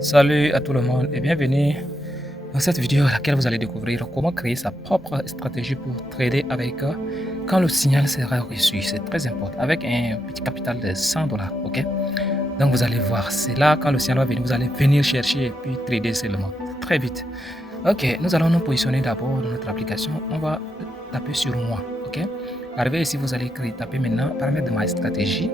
Salut à tout le monde et bienvenue dans cette vidéo à laquelle vous allez découvrir comment créer sa propre stratégie pour trader avec quand le signal sera reçu. C'est très important avec un petit capital de 100 dollars. Ok, donc vous allez voir, c'est là quand le signal va venir, vous allez venir chercher et puis trader seulement très vite. Ok, nous allons nous positionner d'abord dans notre application. On va taper sur moi. Ok, arrivé ici, vous allez taper maintenant paramètres de ma stratégie.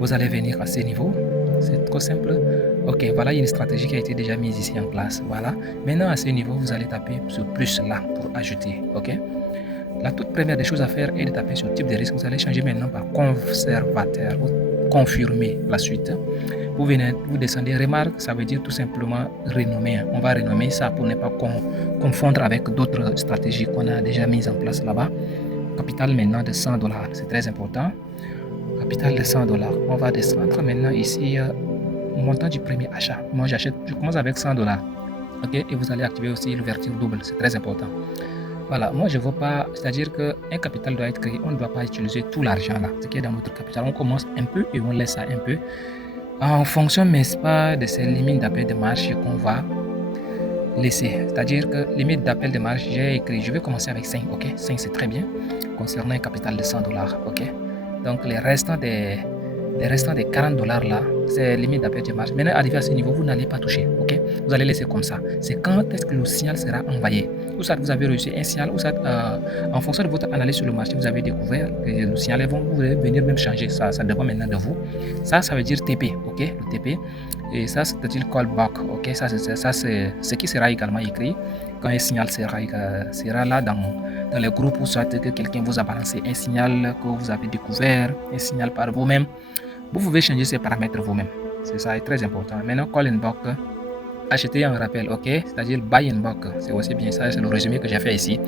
Vous allez venir à ce niveau. C'est trop simple. Ok, voilà une stratégie qui a été déjà mise ici en place. Voilà. Maintenant, à ce niveau, vous allez taper sur plus là pour ajouter. Ok. La toute première des choses à faire est de taper sur type de risque. Vous allez changer maintenant par conservateur ou confirmer la suite. Vous venez, vous descendez, remarque, ça veut dire tout simplement renommer. On va renommer ça pour ne pas confondre avec d'autres stratégies qu'on a déjà mises en place là-bas. Capital maintenant de 100 dollars, c'est très important. Capital de 100 dollars. On va descendre maintenant ici, montant du premier achat. Moi, je commence avec 100 dollars. Ok, et vous allez activer aussi l'ouverture double, c'est très important. Voilà, moi je ne veux pas, c'est-à-dire qu'un capital doit être créé, on ne doit pas utiliser tout l'argent là, ce qui est dans notre capital. On commence un peu et on laisse ça un peu en fonction, mais pas de ces limites d'appel de marge qu'on va laisser. C'est-à-dire que limite d'appel de marge, j'ai écrit, je vais commencer avec 5, ok, 5 c'est très bien, concernant un capital de 100 dollars, ok. Donc les restants des 40 dollars là, c'est limite d'appel de marge. Maintenant, arrivé à ce niveau, vous n'allez pas toucher, ok. Vous allez laisser comme ça. C'est quand est-ce que le signal sera envoyé. Ou ça, vous avez reçu un signal, ou ça, en fonction de votre analyse sur le marché, vous avez découvert que le signal, vous allez venir même changer. Ça dépend maintenant de vous. Ça veut dire TP, ok, le TP. Et ça, c'est-à-dire callback, ok. Ça, c'est ce qui sera également écrit quand un signal sera là dans les groupes, ou soit que quelqu'un vous a balancé un signal que vous avez découvert, un signal par vous-même. Vous pouvez changer ces paramètres vous-même. C'est ça, est très important. Maintenant, call and block, acheter un rappel, ok, c'est-à-dire buy and block, c'est aussi bien ça, c'est le résumé que j'ai fait ici.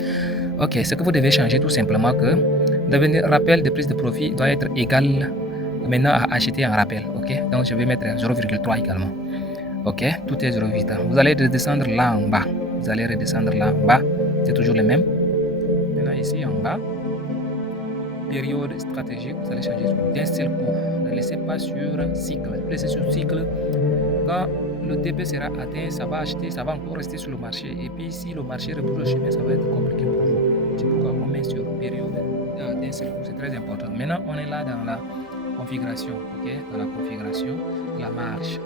Ok, ce que vous devez changer tout simplement que devenir rappel de prise de profit doit être égal maintenant à acheter un rappel, ok. Donc je vais mettre 0,3 également. Ok, tout est 0,8. Vous allez redescendre là en bas. Vous allez redescendre là en bas. C'est toujours le même. Maintenant ici en bas, période stratégique, vous allez changer d'un seul coup. Ne laissez pas sur cycle. Vous laissez sur cycle. Quand le TP sera atteint, ça va acheter, ça va encore rester sur le marché. Et puis si le marché rebrousse le chemin, ça va être compliqué pour vous. C'est pourquoi on met sur période d'un seul coup. C'est très important. Maintenant, on est là dans la configuration. Ok, dans la configuration de la marge.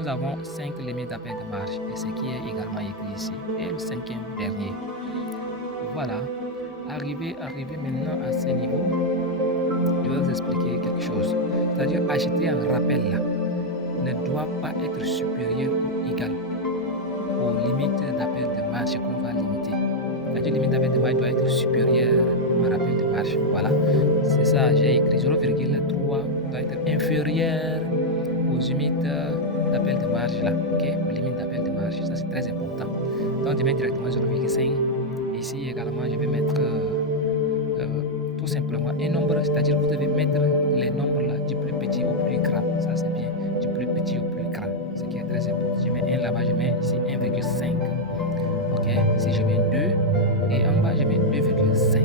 Nous avons 5 limites d'appel de marge. Et ce qui est également écrit ici. Et le cinquième dernier. Voilà. Arrivé maintenant à ce niveau, je vais vous expliquer quelque chose. C'est-à-dire acheter un rappel là ne doit pas être supérieur ou égal aux limites d'appel de marge qu'on va limiter. C'est-à-dire limite d'appel de marge doit être supérieure au rappel de marge. Voilà, c'est ça, j'ai écrit 0,3 doit être inférieur aux limites d'appel de marge là, ok, aux limites d'appel de marge, ça c'est très important. Donc je mets directement 0,5. Ici également, je vais mettre tout simplement un nombre, c'est-à-dire vous devez mettre les nombres là du plus petit au plus grand, ça c'est bien, du plus petit au plus grand, ce qui est très important. Je mets 1 là-bas, je mets ici 1,5, ok, ici je mets 2 et en bas je mets 2,5,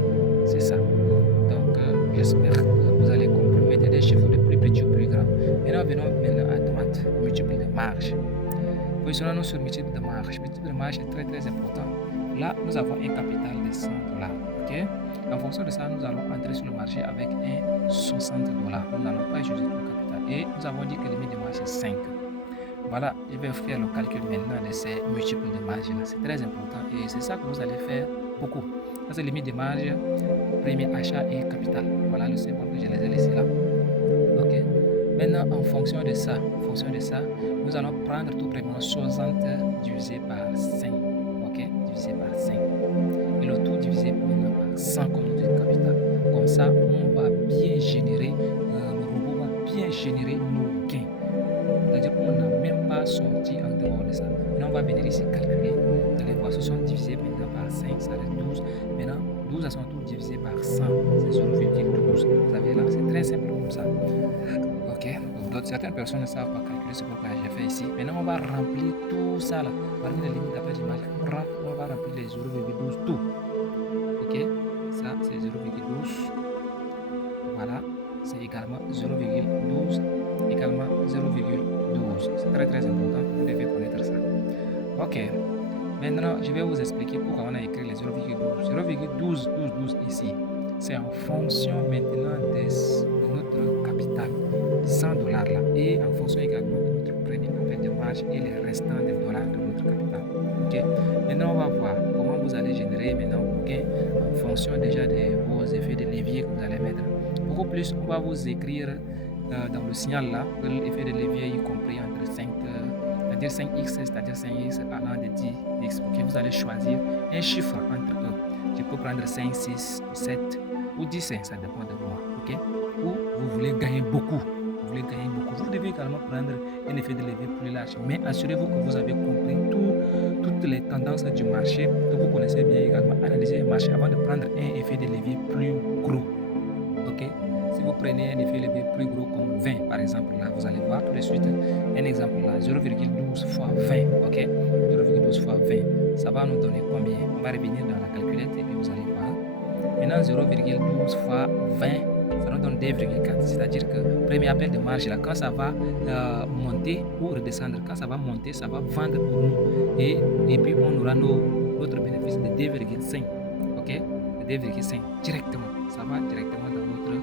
c'est ça. Donc j'espère que vous allez comprendre. Mettez des chiffres de plus petit au plus grand. Maintenant venons maintenant à droite, multiple de marge. Positionnons-nous sur multiple de marge. Multiple de marge est très très important. Là, nous avons un capital de 100 dollars. Ok. En fonction de ça, nous allons entrer sur le marché avec un 60 dollars. Nous n'allons pas utiliser tout le capital. Et nous avons dit que le limite de marge est 5. Voilà, je vais faire le calcul maintenant de ces multiples de marge là. C'est très important et c'est ça que vous allez faire beaucoup. Ça, c'est limite de marge, premier achat et capital. Voilà le symbole que je les ai laissé là. Ok. Maintenant, en fonction de ça, nous allons prendre tout premièrement 60 divisé par 5. Ok, divisé par 5. Et le tout divisé maintenant par 100 comme notre capital. Comme ça, on va bien générer, le robot va bien générer nos gains. C'est-à-dire qu'on n'a même pas sorti en dehors de ça. Maintenant, on va venir ici calculer. Vous allez voir, 60 divisé maintenant par 5, ça reste 12. Maintenant, 12 à son tour divisé par 100, c'est 0,12. Vous avez là, c'est très simple comme ça. Ok, certaines personnes ne savent pas calculer, c'est pourquoi j'ai fait ici. Maintenant, on va remplir tout ça là. Parmi les limites d'appel d'image, on va remplir les 0,12 tout. Ok, ça c'est 0,12. Voilà, c'est également 0,12, également 0,12. C'est très très important, vous devez connaître ça. Ok. Maintenant, je vais vous expliquer pourquoi on a écrit les 0,12. 0,12 ici, c'est en fonction maintenant de notre capital, 100 dollars là, et en fonction également de notre premier appel de marge et les restants des dollars de notre capital. Ok. Maintenant, on va voir comment vous allez générer maintenant vos gains en fonction déjà de vos effets de levier que vous allez mettre. Beaucoup plus, on va vous écrire dans le signal là, l'effet de levier y compris entre 5 c'est-à-dire 5x, c'est-à-dire 5x allant de 10x. Ok, vous allez choisir un chiffre entre eux. Je peux prendre 5, 6, 7 ou 10, ça dépend de moi. Ok, ou vous voulez gagner beaucoup. Vous voulez gagner beaucoup. Vous devez également prendre un effet de levier plus large. Mais assurez-vous que vous avez compris toutes les tendances du marché, que vous connaissez bien également. Analysez le marché avant de prendre un effet de levier plus gros. Ok, si vous prenez un effet levier plus gros comme 20 par exemple, là vous allez voir tout de suite un exemple là, 0,12 fois 20. Ok, 0,12 fois 20, ça va nous donner combien? On va revenir dans la calculette et puis vous allez voir. Maintenant 0,12 fois 20, ça nous donne 2,4. C'est-à-dire que premier appel de marge là, quand ça va monter ou redescendre, quand ça va monter, ça va vendre pour nous et puis on aura notre bénéfice de 2,5. Ok, de 2,5 directement, ça va directement dans notre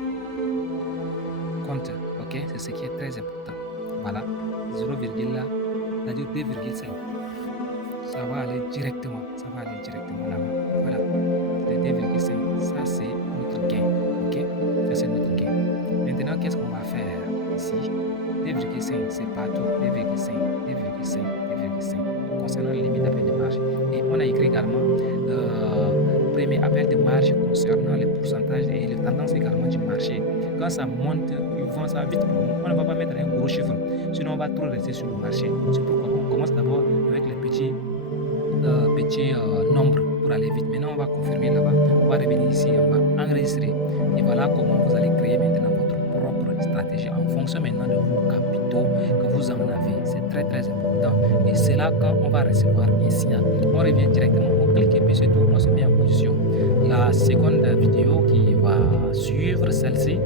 compte. Ok, c'est ce qui est très important. Voilà, 0, c'est-à-dire 2,5, ça va aller directement, là-bas. Voilà, le 2,5, ça c'est notre gain. Ok, ça c'est notre gain. Maintenant, qu'est-ce qu'on va faire ici? 2,5, c'est partout. 2,5, 2,5, 2,5 concernant la limite d'appel de marge. Et on a écrit également premier appel de marge concernant les pourcentages et les tendances également du marché. Quand ça monte, ils vont ça vite pour nous. On ne va pas mettre un gros chiffre, sinon on va trop rester sur le marché. C'est pourquoi on commence d'abord avec les petits nombres pour aller vite. Maintenant, on va confirmer là-bas. On va revenir ici, on va enregistrer. Et voilà comment vous allez créer maintenant votre propre stratégie en fonction maintenant de vos capitaux que vous en avez. C'est très très important. Et c'est là quand on va recevoir un signal. On revient directement, on clique et puis c'est tout, on se met en position. La seconde vidéo qui va suivre celle-ci,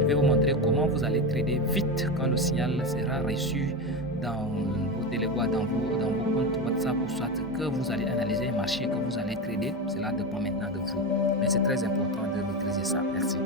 je vais vous montrer comment vous allez trader vite quand le signal sera reçu dans vos télévoix, dans vos comptes WhatsApp ou soit que vous allez analyser un marché, que vous allez trader. Cela dépend maintenant de vous. Mais c'est très important de maîtriser ça. Merci.